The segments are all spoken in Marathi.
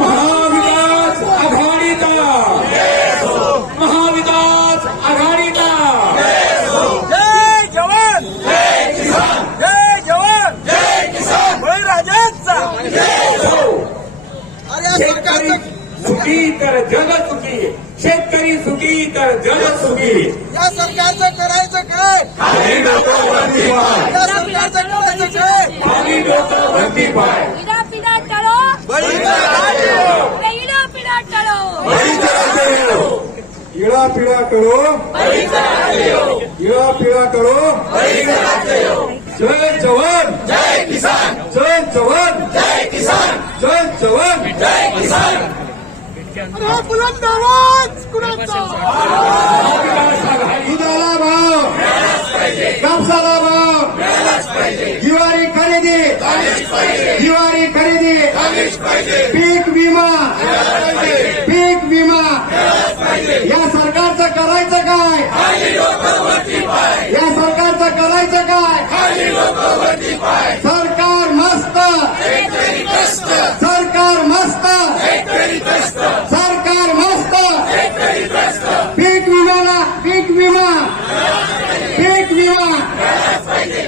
महाविकास आघाडीचा महाविकास आघाडीचा जय जवान जय किसान जय जवान जय किसान बळीराजाचा शेतकरी सुखी तर जग सुखी शेतकरी सुखी तर जग सुखी या सरकारचं करायचं काय खाली डोकं वरती पाय या सरकारचं करायचं काय खाली डोकं वरती पाय पिढा टळो बळीचा राज येऊ. पिढा टळो बळीचा राज्य येऊ. इळा पिळा करो बळीचा राज्य येऊ. इळा पिळा करो बळीचा राज्य येऊ. जय जवान जय किसान जय जवान जय किसान जय जवान जय किसान अरे बुलंद आवाज कुणाचा महाविकास आघाडी दुधाला भाव कापसाला भाव ज्वारी खरेदी ज्वारी खरेदी पीक विमा या सरकारचं करायचं काय या सरकारचं करायचं काय सरकार मस्त सरकार मस्त सरकार मस्त पीक विमा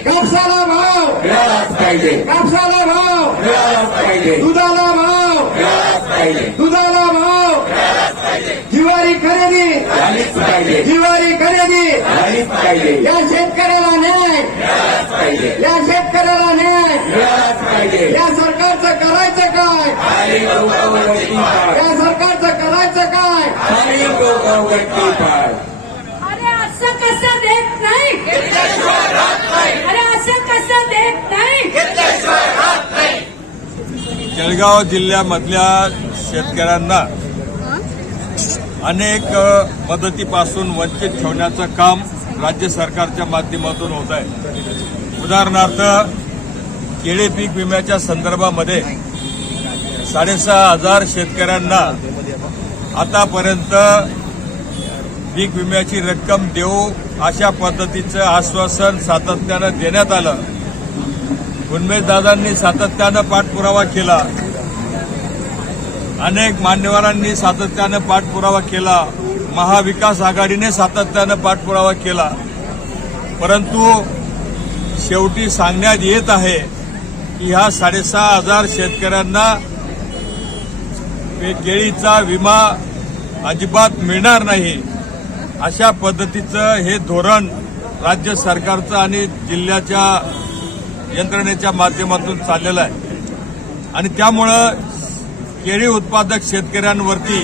कापसाला भाव मिळालाच पाहिजे कापसाला भाव मिळालाच पाहिजे दुधाला भाव मिळालाच पाहिजे दुधाला भाव ज्वारी खरेदी झालीच पाहिजे ज्वारी खरेदी झालीच पाहिजे या शेतकऱ्याला न्याय मिळालाच पाहिजे या शेतकऱ्याला न्याय मिळालाच पाहिजे या सरकारचं करायचं काय खाली डोकं वरती पाय या सरकारचं करायचं काय खाली डोकं वरती पाय अरे असं कसं देत नाही अरे असं कसं देत नाही जळगाव जिल्ह्यामधल्या शेतकऱ्यांना अनेक मदतीपासून वंचित ठेवण्याचं काम राज्य सरकारच्या माध्यमातून होत आहे. उदाहरणार्थ केळी पीक विम्याच्या संदर्भामध्ये 6,500 शेतकऱ्यांना आतापर्यंत पीक विम्याची रक्कम देऊ अशा पद्धतीचं आश्वासन सातत्यानं देण्यात आलं. उन्मेषदादांनी सातत्यानं पाठपुरावा केला. अनेक मान्यवरांनी सातत्यानं पाठपुरावा केला. महाविकास आघाडीने सातत्यानं पाठपुरावा केला. परंतु शेवटी सांगण्यात येत आहे की ह्या 6,500 शेतकऱ्यांना केळीचा विमा अजिबात मिळणार नाही अशा पद्धतीचं हे धोरण राज्य सरकारचं आणि जिल्ह्याच्या यंत्रणेच्या माध्यमातून चाललेलं आहे. आणि त्यामुळं केळी उत्पादक शेतकऱ्यांवरती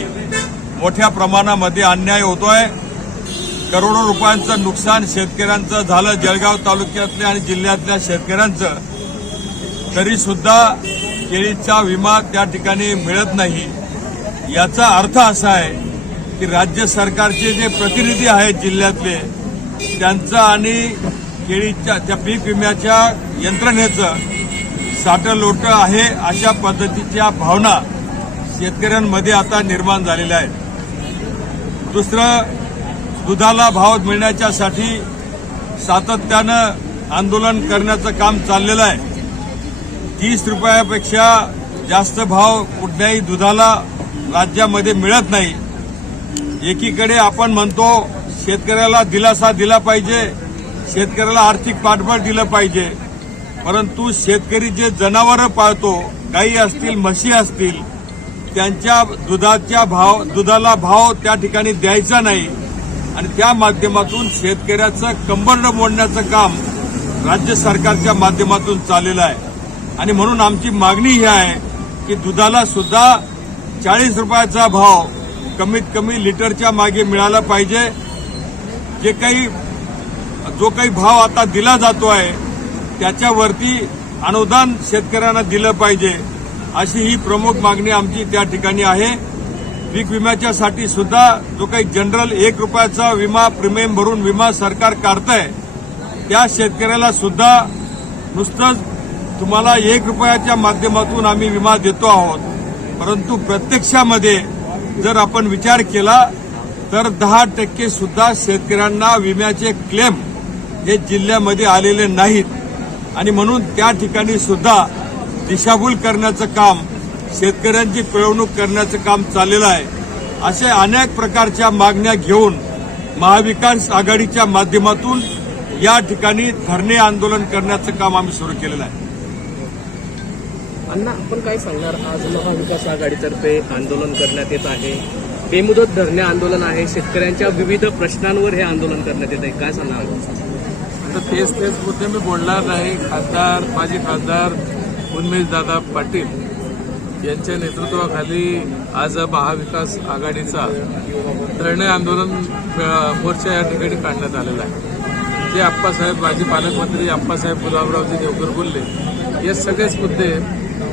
मोठ्या प्रमाणामध्ये अन्याय होतोय. करोडो रुपयांचं नुकसान शेतकऱ्यांचं झालं जळगाव तालुक्यातल्या आणि जिल्ह्यातल्या शेतकऱ्यांचं. तरी सुद्धा केळीचा विमा त्या ठिकाणी मिळत नाही. याचा अर्थ असा आहे की राज्य सरकारचे जे प्रतिनिधी आहेत जिल्ह्यातले त्यांचं आणि केळीच्या त्या पीक विम्याच्या यंत्रणेचं साठं-लोटं आहे अशा पद्धतीच्या भावना शेतकऱ्यांमध्ये आता निर्माण झालेल्या आहेत. दुसरं, दुधाला भाव मिळण्याच्यासाठी सातत्यानं आंदोलन करण्याचं काम चाललेलं आहे. 30 रुपयापेक्षा जास्त भाव कुठल्याही दुधाला राज्यामध्ये मिळत नाही. एकीकडे आपण म्हणतो शेतकऱ्याला दिलासा दिला पाहिजे, शेतकऱ्याला आर्थिक पाठबळ दिलं पाहिजे, परंतु शेतकरी जे जनावरं पाळतो, गायी असतील म्हशी असतील, त्यांच्या दुधाला भाव त्या ठिकाणी द्यायचा नाही आणि त्या माध्यमातून शेतकऱ्याचं कंबरड मोडण्याचं काम राज्य सरकारच्या माध्यमातून चाललेलं आहे. आणि म्हणून आमची मागणी ही आहे की दुधाला सुद्धा 40 रुपयाचा भाव कमीत कमी लिटरच्या मागे मिळाला पाहिजे. जो काही भाव आता दिला जातो आहे त्याच्यावरती अनुदान शेतकऱ्यांना दिलं पाहिजे अशी ही प्रमुख मागणी आमची त्या ठिकाणी आहे. पीक विम्याच्यासाठी सुद्धा जो काही जनरल 1 रुपयाचा विमा प्रीमियम भरून विमा सरकार काढतंय त्या शेतकऱ्याला सुद्धा नुसतंच तुम्हाला 1 रुपयाच्या माध्यमातून आम्ही विमा देतो आहोत, परंतु प्रत्यक्षामध्ये जर आपण विचार केला तर 10% सुद्धा शेतकऱ्यांना विम्याचे क्लेम हे जिल्ह्यामध्ये आलेले नाहीत. आणि म्हणून त्या ठिकाणी सुद्धा दिशाभूल करण्याचं काम, शेतकऱ्यांची पिळवणूक करण्याचं काम चाललेलं आहे. अशा अनेक प्रकारच्या मागण्या घेऊन महाविकास आघाडीच्या माध्यमातून या ठिकाणी धरणे आंदोलन करण्याचं काम आम्ही सुरू केलेलं आहे. अण्णा, आपण काय सांगणार? आज महाविकास आघाडीतर्फे आंदोलन करण्यात येत आहे. बेमुदत धरणे आंदोलन आहे. शेतकऱ्यांच्या विविध प्रश्नांवर हे आंदोलन करण्यात येत आहे. काय सांगणार? आता तेच मुद्दे मी बोलणार नाही. माजी खासदार उन्मेषदादा पाटील यांच्या नेतृत्वाखाली आज महाविकास आघाडीचा धरणे आंदोलन मोर्चा या ठिकाणी काढण्यात आलेला आहे. जे आप्पासाहेब, माजी पालकमंत्री आप्पासाहेब गुलाबरावजी देवकर बोलले, हे सगळेच मुद्दे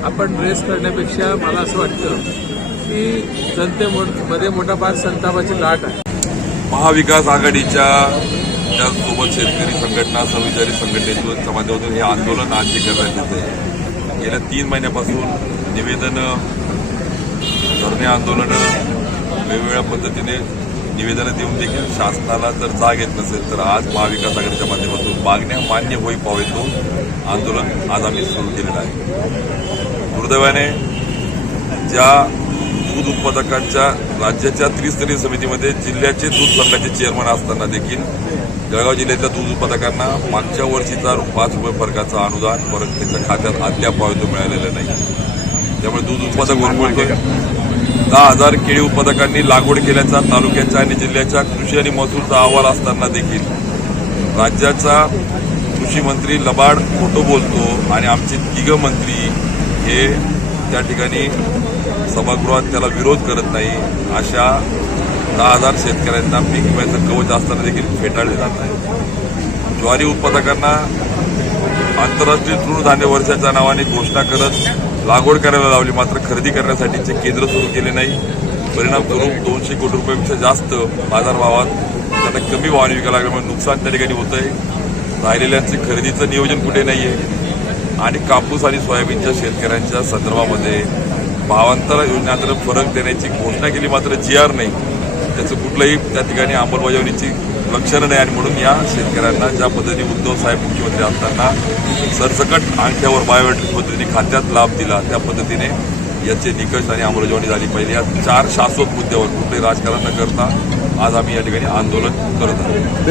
आपण रेस करण्यापेक्षा मला असं वाटतं की जनतेमध्ये मोठा फार संतापाची लाट आहे. महाविकास आघाडीच्या त्याचसोबत शेतकरी संघटना, सहविचारी संघटनेच्या माध्यमातून हे आंदोलन आज जे करण्यात येत आहे. गेल्या 3 महिन्यापासून निवेदनं, धरणे आंदोलनं, वेगवेगळ्या पद्धतीने निवेदनं देऊन देखील शासनाला जर जाग येत नसेल तर आज महाविकास आघाडीच्या माध्यमातून मागण्या मान्य होई पावेतो आंदोलन आज आम्ही सुरू केलेलं आहे. दुर्दैवाने ज्या दूध उत्पादकांच्या राज्याच्या त्रिस्तरीय समितीमध्ये जिल्ह्याचे दूध संघाचे चेअरमन असताना देखील जळगाव जिल्ह्यातल्या दूध उत्पादकांना मागच्या वर्षीचा 5 रुपये फरकाचं अनुदान परत त्यांच्या खात्यात अद्याप पावतो मिळालेलं नाही. त्यामुळे दूध उत्पादक बोलतोय. 10,000 केळी उत्पादकांनी लागवड केल्याचा तालुक्याच्या आणि जिल्ह्याच्या कृषी आणि महसूलचा अहवाल असताना देखील राज्याचा कृषी मंत्री लबाड खोटं बोलतो आणि आमचे 3 मंत्री हे त्या ठिकाणी सभागृहात त्याला विरोध करत नाही. अशा 10,000 शेतकऱ्यांना पीक विम्याचं कवच असताना देखील फेटाळले जात आहे. ज्वारी उत्पादकांना आंतरराष्ट्रीय तृणधान्य वर्षाच्या नावाने घोषणा करत लागवड करायला लावली, मात्र खरेदी करण्यासाठीचे केंद्र सुरू केले नाही. परिणामस्वरूप 200 कोटी रुपयापेक्षा जास्त बाजारभावात त्यांना कमी भावाने विकायला लागल्यामुळे नुकसान त्या ठिकाणी होतंय. राहिलेल्यांचे खरेदीचं नियोजन कुठे नाहीये आणि कापूस आणि सोयाबीनच्या शेतकऱ्यांच्या संदर्भामध्ये भावांतर योजनेअंतर्गत फरक देण्याची घोषणा केली, मात्र GR नाही. त्याचं कुठलंही त्या ठिकाणी अंमलबजावणीची लक्षणं नाही आणि म्हणून या शेतकऱ्यांना ज्या पद्धतीने उद्धव साहेब मुख्यमंत्री असताना सरसकट अंगठ्यावर बायोमेट्रिक पद्धतीने खात्यात लाभ दिला, त्या पद्धतीने याचे निकष आणि अंमलबजावणी झाली पाहिजे. या 4 शाश्वत मुद्द्यावर कुठलंही राजकारण न करता आज आम्ही या ठिकाणी आंदोलन करत आहोत.